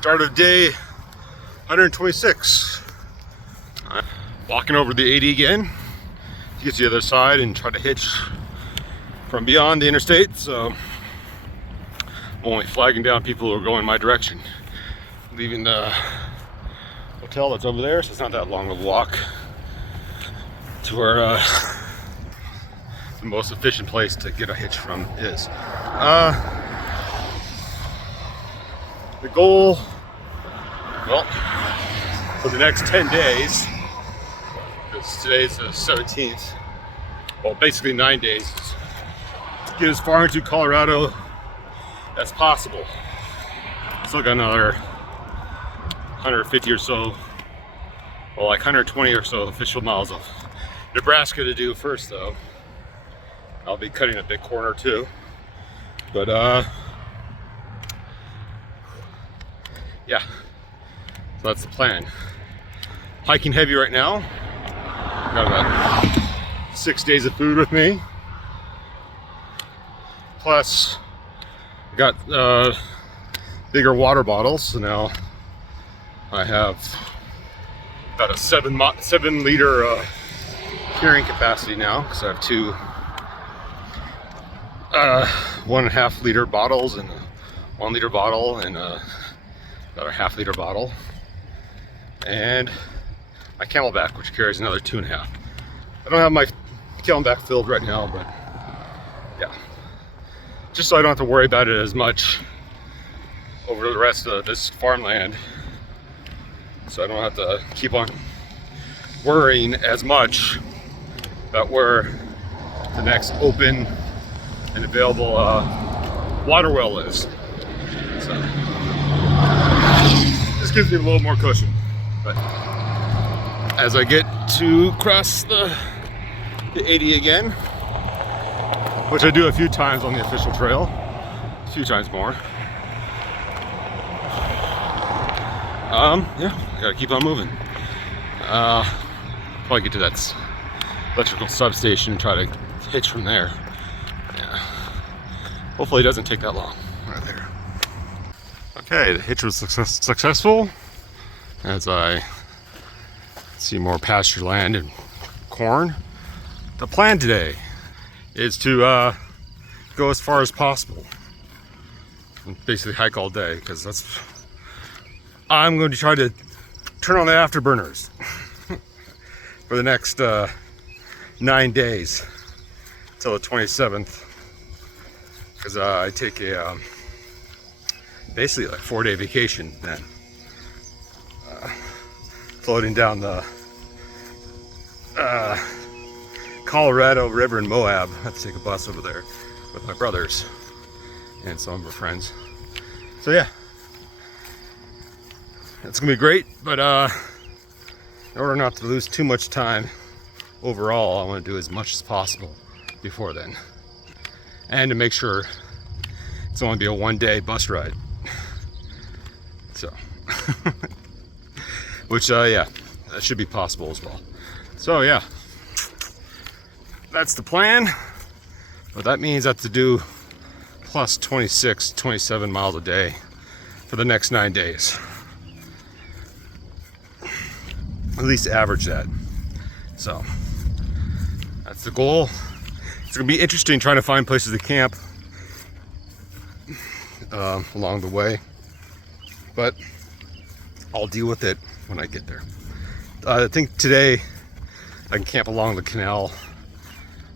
Start of day 126. I'm walking over the 80 again to get to the other side and try to hitch from beyond the interstate. So I'm only flagging down people who are going my direction, leaving the hotel that's over there. So it's not that long of a walk to where the most efficient place to get a hitch from is. The goal, well, for the next 10 days, because today's the 17th, well, basically 9 days, is to get as far into Colorado as possible. Still got another 150 or so, well, like 120 or so official miles of Nebraska to do first, though. I'll be cutting a big corner too, but yeah, so that's the plan. Hiking heavy right now. Got about 6 days of food with me. Plus, I got bigger water bottles, so now I have about a 7 liter carrying capacity now, because I have two 1.5 liter bottles and a 1 liter bottle and about a half liter bottle, and my Camelback, which carries another 2.5. I don't have my Camelback filled right now, but yeah, just so I don't have to worry about it as much over the rest of this farmland, so I don't have to keep on worrying as much about where the next open and available water well is. So this gives me a little more cushion. But as I get to cross the 80 again, which I do a few times on the official trail, a few times more, yeah, I gotta keep on moving. Probably get to that electrical substation and try to hitch from there. Yeah. Hopefully it doesn't take that long. Right there. Okay, the hitch was successful as I see more pasture land and corn. The plan today is to go as far as possible and basically hike all day, because I'm going to try to turn on the afterburners for the next 9 days till the 27th, because I take a basically like 4-day vacation then, floating down the Colorado River in Moab. I have to take a bus over there with my brothers and some of our friends. So yeah, it's gonna be great, but in order not to lose too much time overall, I want to do as much as possible before then, and to make sure it's only be a 1-day bus ride. So which yeah, that should be possible as well. So yeah, that's the plan, but that means I have to do plus 27 miles a day for the next 9 days. At least average that. So that's the goal. It's gonna be interesting trying to find places to camp along the way, but I'll deal with it when I get there. I think today I can camp along the canal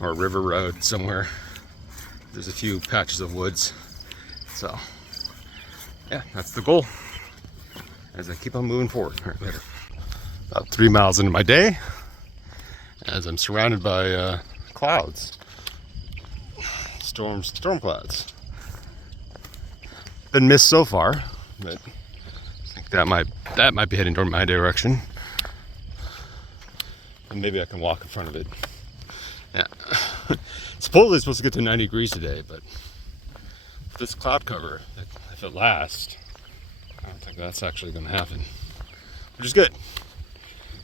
or river road somewhere. There's a few patches of woods. So yeah, that's the goal as I keep on moving forward. All right, later. About 3 miles into my day, as I'm surrounded by clouds, storm clouds. Been missed so far, but I think that might be heading toward my direction, and maybe I can walk in front of it. Yeah, supposedly it's supposed to get to 90 degrees today, but with this cloud cover, if it lasts, I don't think that's actually going to happen, which is good.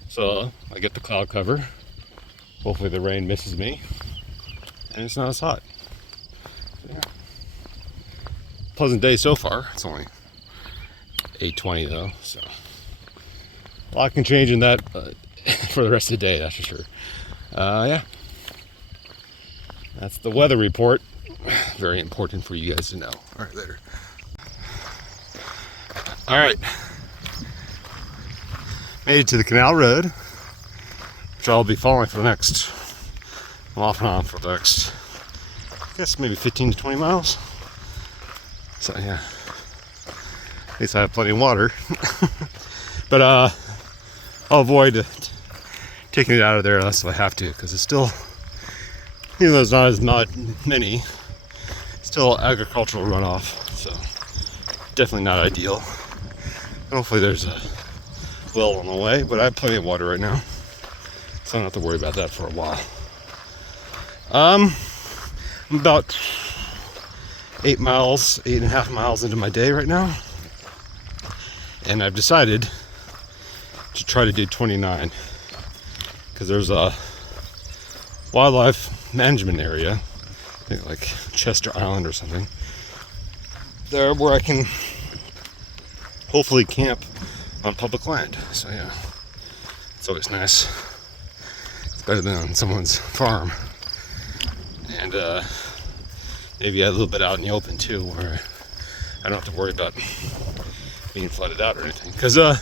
So I get the cloud cover. Hopefully the rain misses me and it's not as hot. Yeah. Pleasant day so far. It's only 8:20 though, so a lot can change in that for the rest of the day, that's for sure. Yeah, that's the weather report. Very important for you guys to know. All right, later. All right, made it to the canal road, which I'll be following for the next, off and on for the next, I guess maybe 15 to 20 miles. So yeah, at least I have plenty of water. But I'll avoid taking it out of there unless I have to, because it's still, even though there's not many, still agricultural runoff, so definitely not ideal. Hopefully there's a well on the way, but I have plenty of water right now, so I don't have to worry about that for a while. I'm about 8.5 miles into my day right now, and I've decided to try to do 29, because there's a wildlife management area, I think like Chester Island or something, there where I can hopefully camp on public land. So yeah, it's always nice. It's better than on someone's farm, and maybe a little bit out in the open too, where I don't have to worry about being flooded out or anything, because it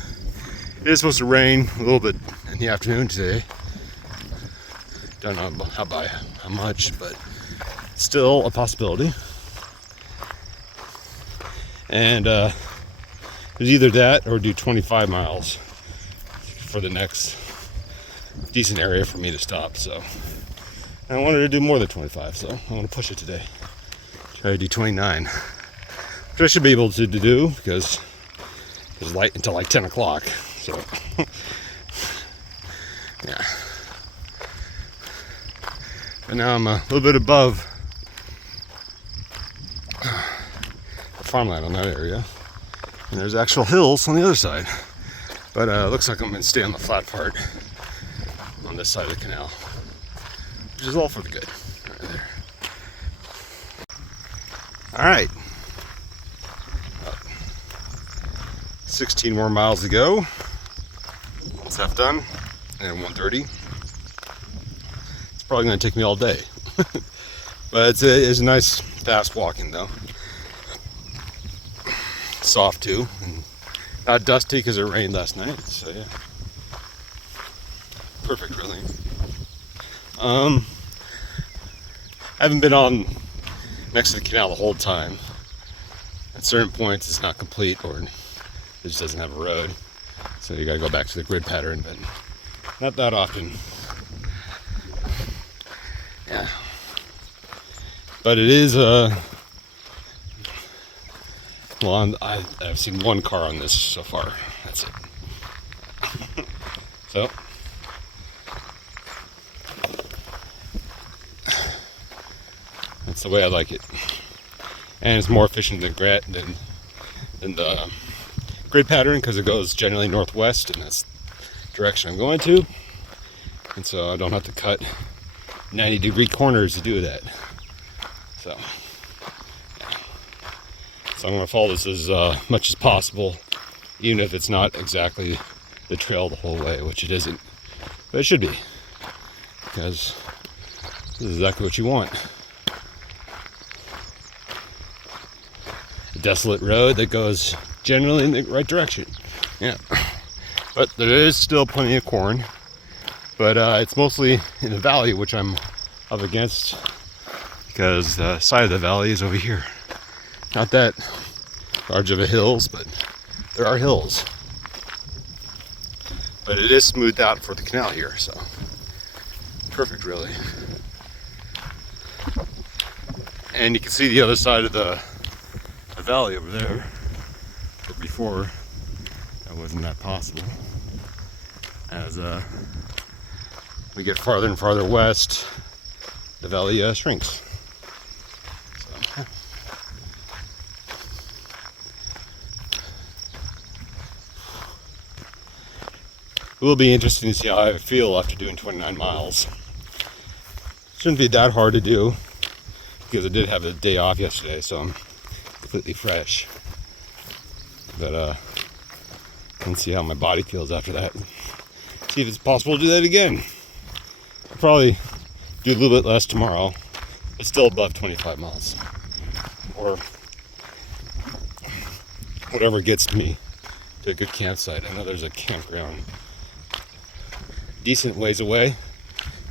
is supposed to rain a little bit in the afternoon today. Don't know how much, but still a possibility. And it's either that or do 25 miles for the next decent area for me to stop. So I wanted to do more than 25, so I want to push it today. Try to do 29, which I should be able to do because it's light until like 10 o'clock. So yeah. But now I'm a little bit above the farmland on that area, and there's actual hills on the other side. But it looks like I'm going to stay on the flat part on this side of the canal, which is all for the good. Right there. All right, 16 more miles to go. That's half done, and 1:30. It's probably going to take me all day, but it's a nice fast walking though. Soft too, and not dusty because it rained last night. So yeah, perfect really. I haven't been on next to the canal the whole time. At certain points it's not complete, or it just doesn't have a road, so you gotta go back to the grid pattern, but not that often. Yeah, but it is well, I've seen one car on this so far. That's it. So that's the way I like it, and it's more efficient than the grid pattern, because it goes generally northwest, and that's the direction I'm going to, and so I don't have to cut 90-degree corners to do that. So I'm going to follow this as much as possible, even if it's not exactly the trail the whole way, which it isn't, but it should be, because this is exactly what you want. A desolate road that goes generally in the right direction. Yeah, but there is still plenty of corn, but it's mostly in the valley, which I'm up against, because the side of the valley is over here. Not that large of a hills, but there are hills. But it is smoothed out for the canal here, so perfect really. And you can see the other side of the valley over there. But before, that wasn't that possible. As we get farther and farther west, the valley shrinks. So, it will be interesting to see how I feel after doing 29 miles. Shouldn't be that hard to do, because I did have a day off yesterday, so I'm completely fresh. But and see how my body feels after that. See if it's possible to do that again. I'll probably do a little bit less tomorrow, but still above 25 miles. Or whatever gets me to a good campsite. I know there's a campground decent ways away,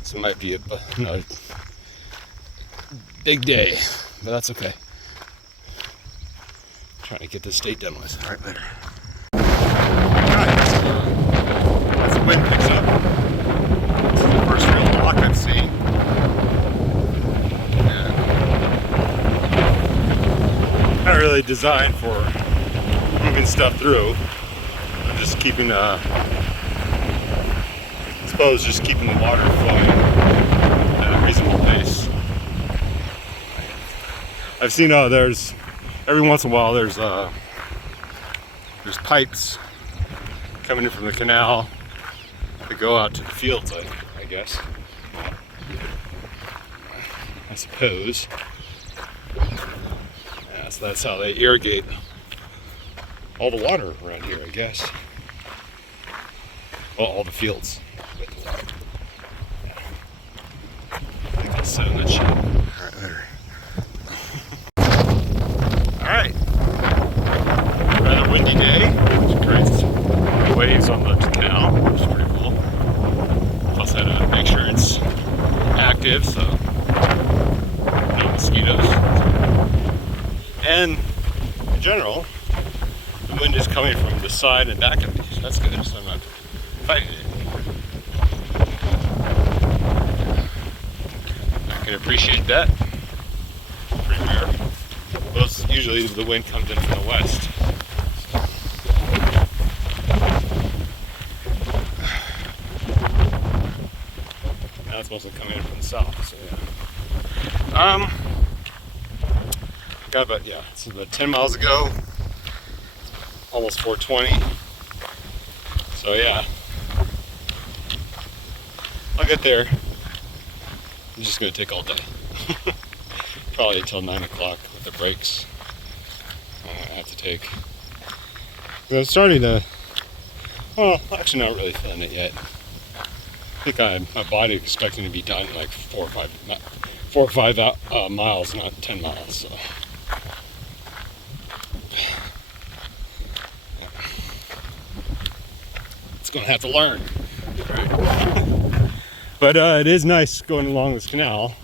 so it might be another big day, but that's okay. Trying to get this state done with right there. As the wind picks up, this is the first real lock I've seen. Not really designed for moving stuff through. I'm just keeping, I suppose, just keeping the water flowing at a reasonable pace. I've seen there's every once in a while there's pipes coming in from the canal that go out to the fields, I guess. I suppose. Yeah, so that's how they irrigate all the water around here, I guess. Well, all the fields with the water. I think I'll sit on that shit right there. Alright. Rather windy day, which creates waves on the canal, which is pretty cool. Plus I had to make sure it's active, so no mosquitoes. And in general, the wind is coming from the side and back of me, so that's good, so I'm not fighting it. I can appreciate that. Pretty rare. Most usually the wind comes in from the west. Now it's mostly coming in from the south, so yeah. Got about, it's about 10 miles ago. Almost 420. So yeah. I'll get there. I'm just gonna take all day. Probably until 9 o'clock with the breaks I have to take. I'm starting to, well, actually not really feeling it yet. I think my body is expecting to be done in like 4 or 5 miles, not 10 miles. So. It's gonna have to learn. But it is nice going along this canal.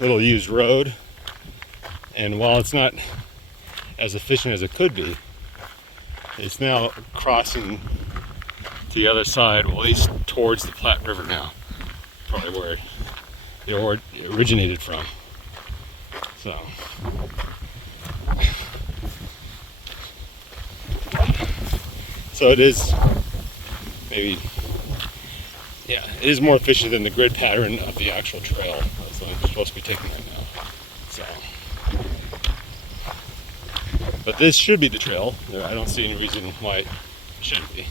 Little used road, and while it's not as efficient as it could be, it's now crossing to the other side, well, at least towards the Platte River now, probably where it originated from. So it is maybe, it is more efficient than the grid pattern of the actual trail that I'm supposed to be taking right now. So, but this should be the trail. I don't see any reason why it shouldn't be.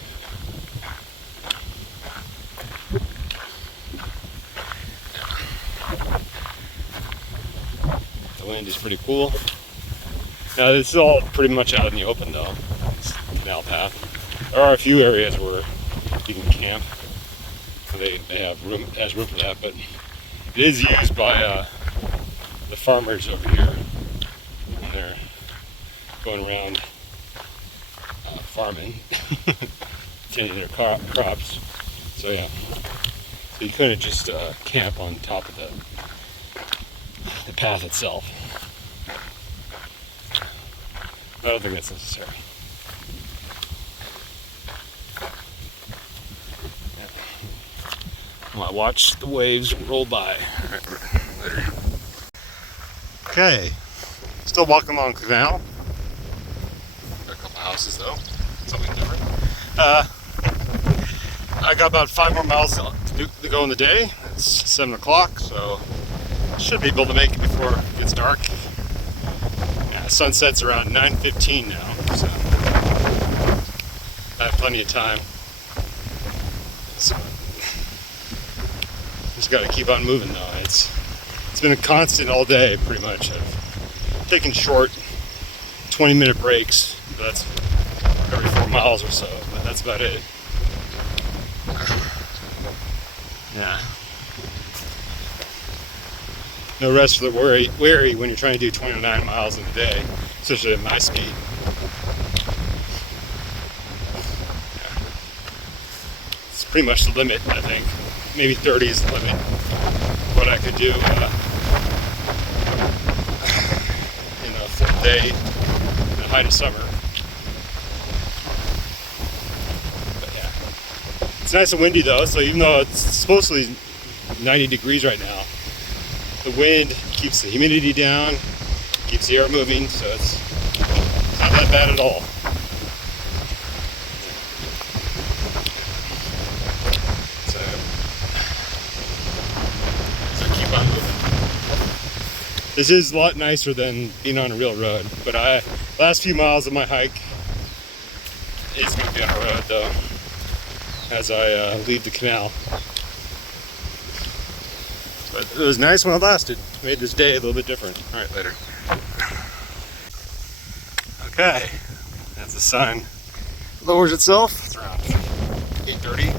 The wind is pretty cool. Now this is all pretty much out in the open though, this canal path. There are a few areas where you can camp. They have room for that, but it is used by the farmers over here when they're going around farming, tending their crops. So yeah, so you couldn't just camp on top of the path itself. I don't think that's necessary. I watch the waves roll by. Okay, still walking along the canal. Got a couple houses though, something different. I got about 5 more miles to go in the day. It's 7 o'clock, so should be able to make it before it gets dark. Yeah, sunset's around 9:15 now, so I have plenty of time. So, just got to keep on moving though. It's been a constant all day pretty much. I've taken short 20-minute breaks, but that's every 4 miles. miles or so, but that's about it. Yeah. No rest for the weary when you're trying to do 29 miles in a day, especially at my speed. Yeah. It's pretty much the limit, I think. Maybe 30 is the limit. What I could do in a full day in the height of summer. But yeah. It's nice and windy though, so even though it's supposedly 90 degrees right now, the wind keeps the humidity down, keeps the air moving, so it's not that bad at all. So keep on moving. This is a lot nicer than being on a real road, but last few miles of my hike is going to be on a road though, as I leave the canal. But it was nice when it lasted. Made this day a little bit different. All right, later. Okay, as the sun lowers itself, it's around 8:30.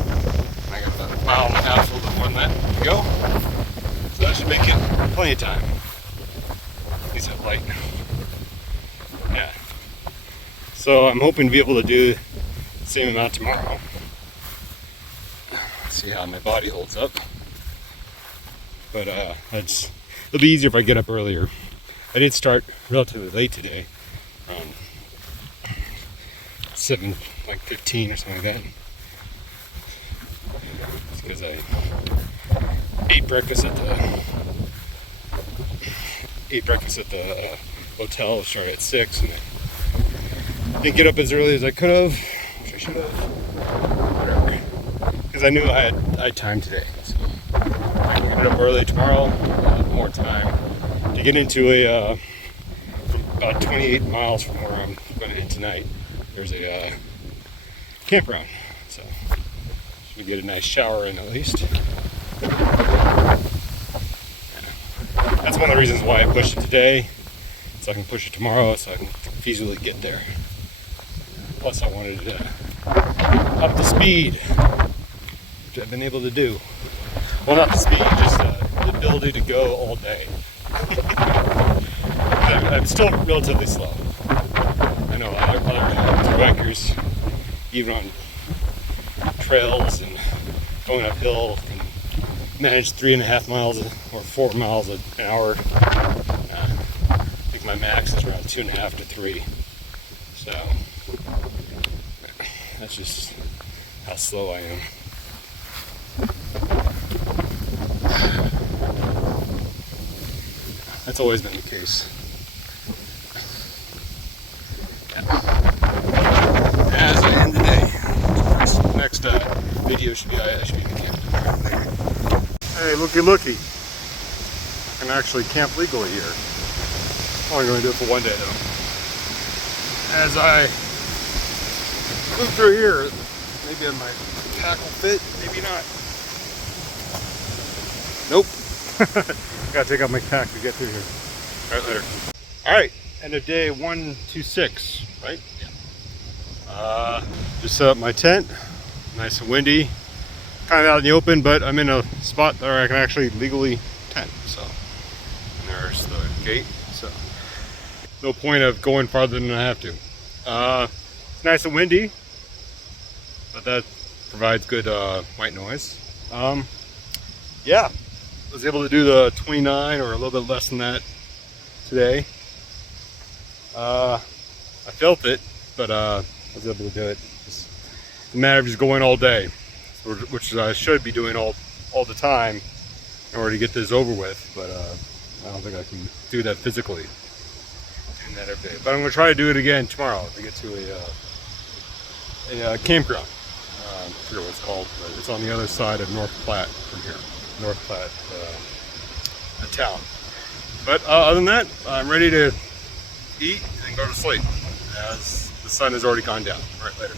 I got about a mile and a half, a little bit more than that to go. So that should make it plenty of time. At least have light. Yeah. So I'm hoping to be able to do the same amount tomorrow. See how my body holds up. But it'll be easier if I get up earlier. I did start relatively late today, 7:15 or something like that. It's because I ate breakfast at the hotel. Started at 6, and I didn't get up as early as I could have, which I should have. Whatever, because I knew I had time today. So. Get up early tomorrow, more time to get into from about 28 miles from where I'm going to hit tonight. There's a campground, so should get a nice shower in at least. Yeah. That's one of the reasons why I pushed it today, so I can push it tomorrow, so I can feasibly get there. Plus, I wanted to up the speed, which I've been able to do. Well, not the speed, just the ability to go all day. I'm still relatively slow. I know other thru-hikers, even on trails and going uphill, can manage 3.5 miles or 4 miles an hour. I think my max is around 2.5 to 3. So that's just how slow I am. That's always been the case. Yeah. As I end the day, next video should be camp. Hey, looky. I can actually camp legally here. I'm only going to do it for one day though. As I move through here, maybe my pack will fit, maybe not. Nope. Gotta take out my pack to get through here. Alright, later. Alright, end of day 126, right? Yeah. Just set up my tent. Nice and windy. Kind of out in the open, but I'm in a spot where I can actually legally tent. So, and there's the gate. So, no point of going farther than I have to. It's nice and windy, but that provides good white noise. Yeah. I was able to do the 29 or a little bit less than that today. I felt it, but I was able to do it. It's a matter of just going all day, which I should be doing all the time in order to get this over with, but I don't think I can do that physically, doing that every day. But I'm going to try to do it again tomorrow to get to a campground. I forget what it's called, but it's on the other side of North Platte from here. North Platte, a town. But other than that, I'm ready to eat and go to sleep as the sun has already gone down. All right, later.